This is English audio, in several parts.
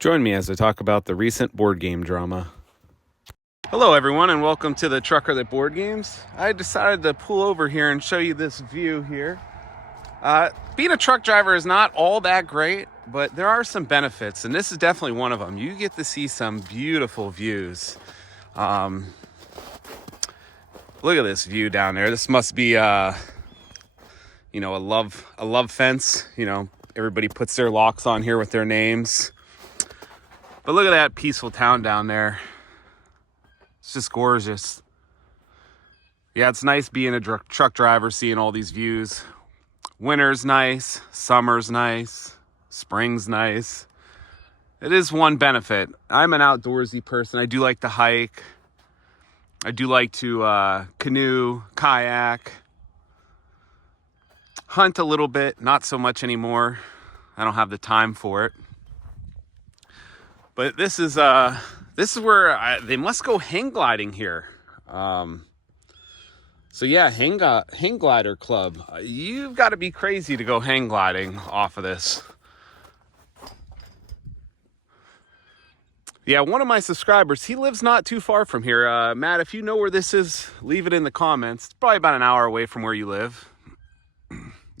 Join me as I talk about the recent board game drama. Hello everyone and welcome to the Trucker That Board Games. I decided to pull over here and show you this view here. Being a truck driver is not all that great, but there are some benefits, and this is definitely one of them. You get to see some beautiful views. Look at this view down there. This must be a love fence. Everybody puts their locks on here with their names. But look at that peaceful town down there. It's just gorgeous. Yeah, it's nice being a truck driver, seeing all these views. Winter's nice, summer's nice, spring's nice. It is one benefit. I'm an outdoorsy person. I do like to hike. I do like to canoe, kayak, hunt a little bit, not so much anymore. I don't have the time for it. But this is where they must go hang gliding here. So yeah, hang glider club. You've got to be crazy to go hang gliding off of this. Yeah, one of my subscribers, he lives not too far from here. Matt, if you know where this is, leave it in the comments. It's probably about an hour away from where you live.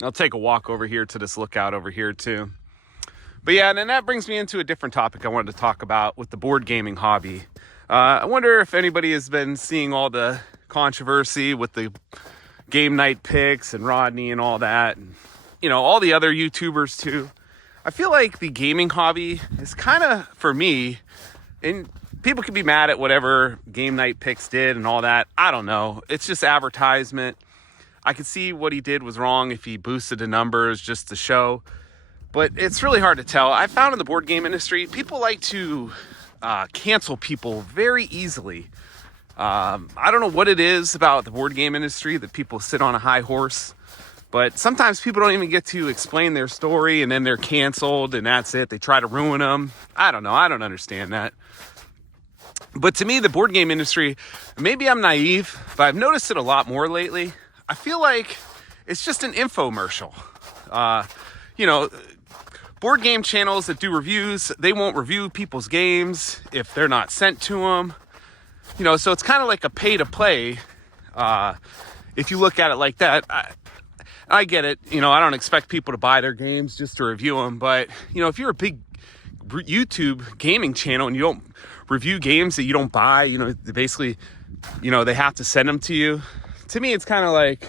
I'll take a walk over here to this lookout over here too. But yeah, and then that brings me into a different topic I wanted to talk about with the board gaming hobby. I wonder if anybody has been seeing all the controversy with the game night picks and Rodney and all that. And, all the other YouTubers too. I feel like the gaming hobby is kind of, for me, and people can be mad at whatever game night picks did and all that. I don't know. It's just advertisement. I could see what he did was wrong if he boosted the numbers just to show. But it's really hard to tell. I found in the board game industry, people like to cancel people very easily. I don't know what it is about the board game industry that people sit on a high horse. But sometimes people don't even get to explain their story and then they're canceled and that's it. They try to ruin them. I don't know. I don't understand that. But to me, the board game industry, maybe I'm naive, but I've noticed it a lot more lately. I feel like it's just an infomercial. Board game channels that do reviews, they won't review people's games if they're not sent to them. So it's kind of like a pay to play. If you look at it like that, I get it. I don't expect people to buy their games just to review them. But, if you're a big YouTube gaming channel and you don't review games that you don't buy, basically, they have to send them to you. To me, it's kind of like,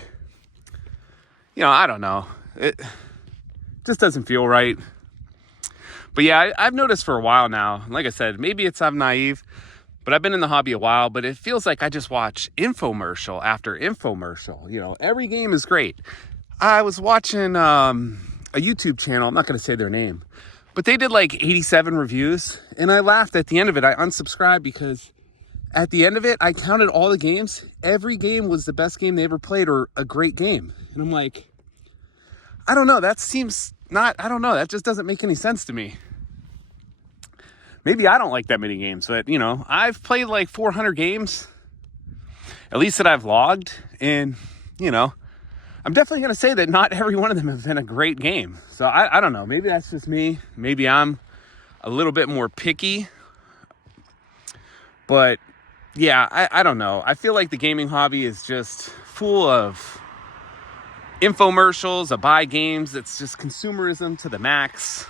I don't know. It just doesn't feel right. But yeah, I've noticed for a while now, like I said, maybe I'm naive, but I've been in the hobby a while, but it feels like I just watch infomercial after infomercial. Every game is great. I was watching a YouTube channel, I'm not going to say their name, but they did like 87 reviews, and I laughed at the end of it. I unsubscribed because at the end of it, I counted all the games. Every game was the best game they ever played or a great game. And I'm like, I don't know, that just doesn't make any sense to me. Maybe I don't like that many games, but I've played like 400 games, at least that I've logged. And, I'm definitely going to say that not every one of them has been a great game. So I don't know, maybe that's just me. Maybe I'm a little bit more picky, but yeah, I don't know. I feel like the gaming hobby is just full of infomercials, buy games. It's just consumerism to the max.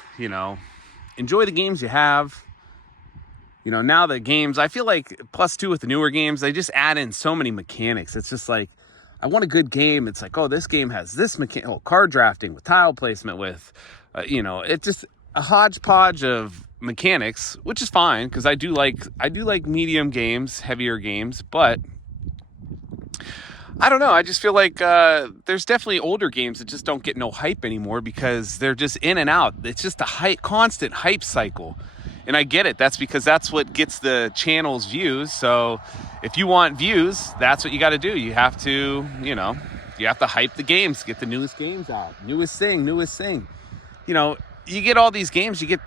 Enjoy the games you have. Now the games, I feel like +2 with the newer games, they just add in so many mechanics. It's just like, I want a good game. It's like, oh, this game has this card drafting with tile placement with, it's just a hodgepodge of mechanics, which is fine because I do like medium games, heavier games, but I don't know. I just feel like there's definitely older games that just don't get no hype anymore because they're just in and out. It's just a constant hype cycle. And I get it. That's because that's what gets the channel's views. So if you want views, that's what you got to do. You have to, you have to hype the games, get the newest games out, newest thing. You get all these games, you get,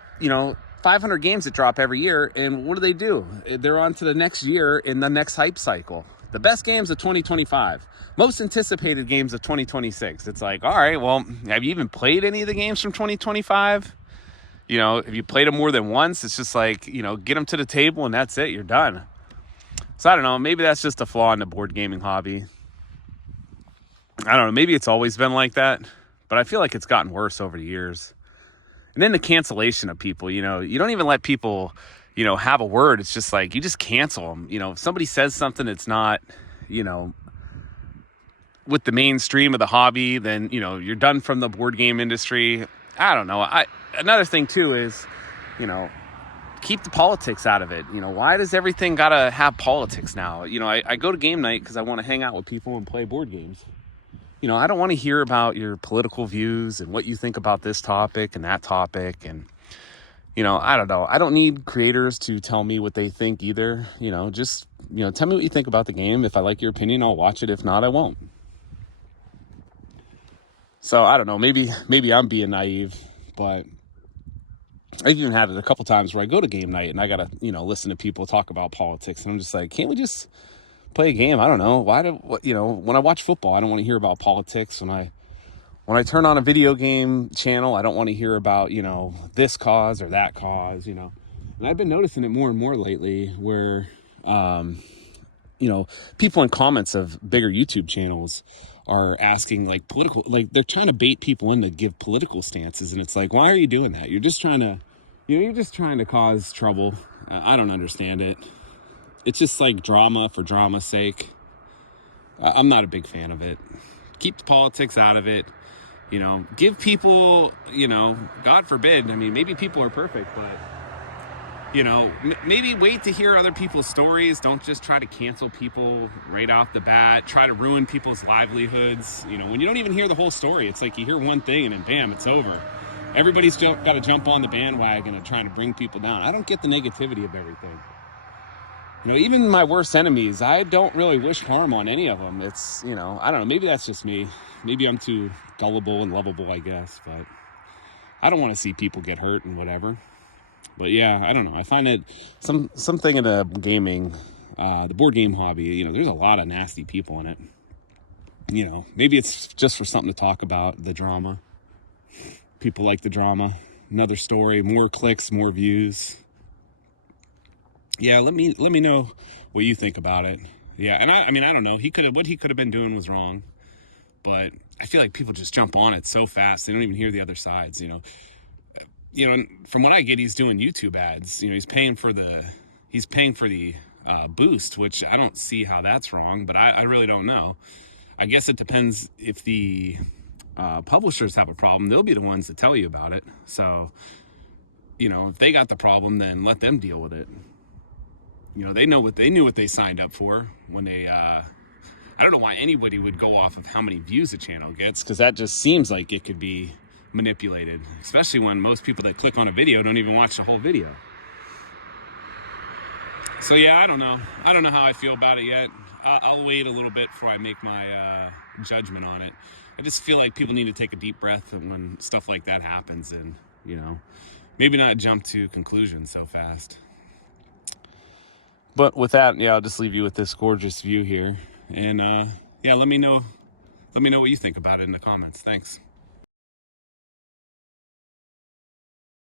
500 games that drop every year. And what do? They're on to the next year in the next hype cycle. The best games of 2025, most anticipated games of 2026. It's like, all right, well, have you even played any of the games from 2025? You know, if you played them more than once, it's just like, you know, get them to the table and that's it. You're done. So I don't know. Maybe that's just a flaw in the board gaming hobby. I don't know. Maybe it's always been like that, but I feel like it's gotten worse over the years. And then the cancellation of people, you know, you don't even let people, you know, have a word. It's just like, you just cancel them. You know, if somebody says something that's not, you know, with the mainstream of the hobby, then, you know, you're done from the board game industry. I don't know. Another thing too is, you know, keep the politics out of it. You know, why does everything gotta have politics now? You know, I go to game night because I want to hang out with people and play board games. You know, I don't want to hear about your political views and what you think about this topic and that topic. And, you know, I don't know. I don't need creators to tell me what they think either. You know, just, you know, tell me what you think about the game. If I like your opinion, I'll watch it. If not, I won't. So I don't know. Maybe I'm being naive, but I've even had it a couple times where I go to game night and I got to, you know, listen to people talk about politics. And I'm just like, can't we just play a game? I don't know. You know, when I watch football, I don't want to hear about politics. When I turn on a video game channel, I don't want to hear about, you know, this cause or that cause, you know. And I've been noticing it more and more lately where, you know, people in comments of bigger YouTube channels are asking like political, like they're trying to bait people in to give political stances. And it's like, why are you doing that? You're just trying to, you know, you're just trying to cause trouble. I don't understand it. It's just like drama for drama's sake. I'm not a big fan of it. Keep the politics out of it. You know, give people, you know, God forbid, I mean, maybe people are perfect, but, you know, maybe wait to hear other people's stories. Don't just try to cancel people right off the bat. Try to ruin people's livelihoods. You know, when you don't even hear the whole story, it's like you hear one thing and then bam, it's over. Everybody's got to jump on the bandwagon of trying to bring people down. I don't get the negativity of everything. You know, even my worst enemies, I don't really wish harm on any of them. It's, you know, I don't know. Maybe that's just me. Maybe I'm too gullible and lovable, I guess. But I don't want to see people get hurt and whatever. But yeah, I don't know. I find it something in the gaming, the board game hobby, you know, there's a lot of nasty people in it. You know, maybe it's just for something to talk about, the drama. People like the drama. Another story, more clicks, more views. Yeah, let me know what you think about it. Yeah, and I mean, I don't know. What he could have been doing was wrong, but I feel like people just jump on it so fast they don't even hear the other sides. You know, from what I get, he's doing YouTube ads. You know, he's paying for the boost, which I don't see how that's wrong, but I really don't know. I guess it depends if the publishers have a problem. They'll be the ones that tell you about it. So, you know, if they got the problem, then let them deal with it. You know, they knew what they signed up for when they, I don't know why anybody would go off of how many views a channel gets, because that just seems like it could be manipulated, especially when most people that click on a video don't even watch the whole video. So yeah, I don't know how I feel about it yet. I'll wait a little bit before I make my judgment on it. I just feel like people need to take a deep breath when stuff like that happens, and, you know, maybe not jump to conclusions so fast. But with that, yeah, I'll just leave you with this gorgeous view here. And yeah, let me know what you think about it in the comments. Thanks.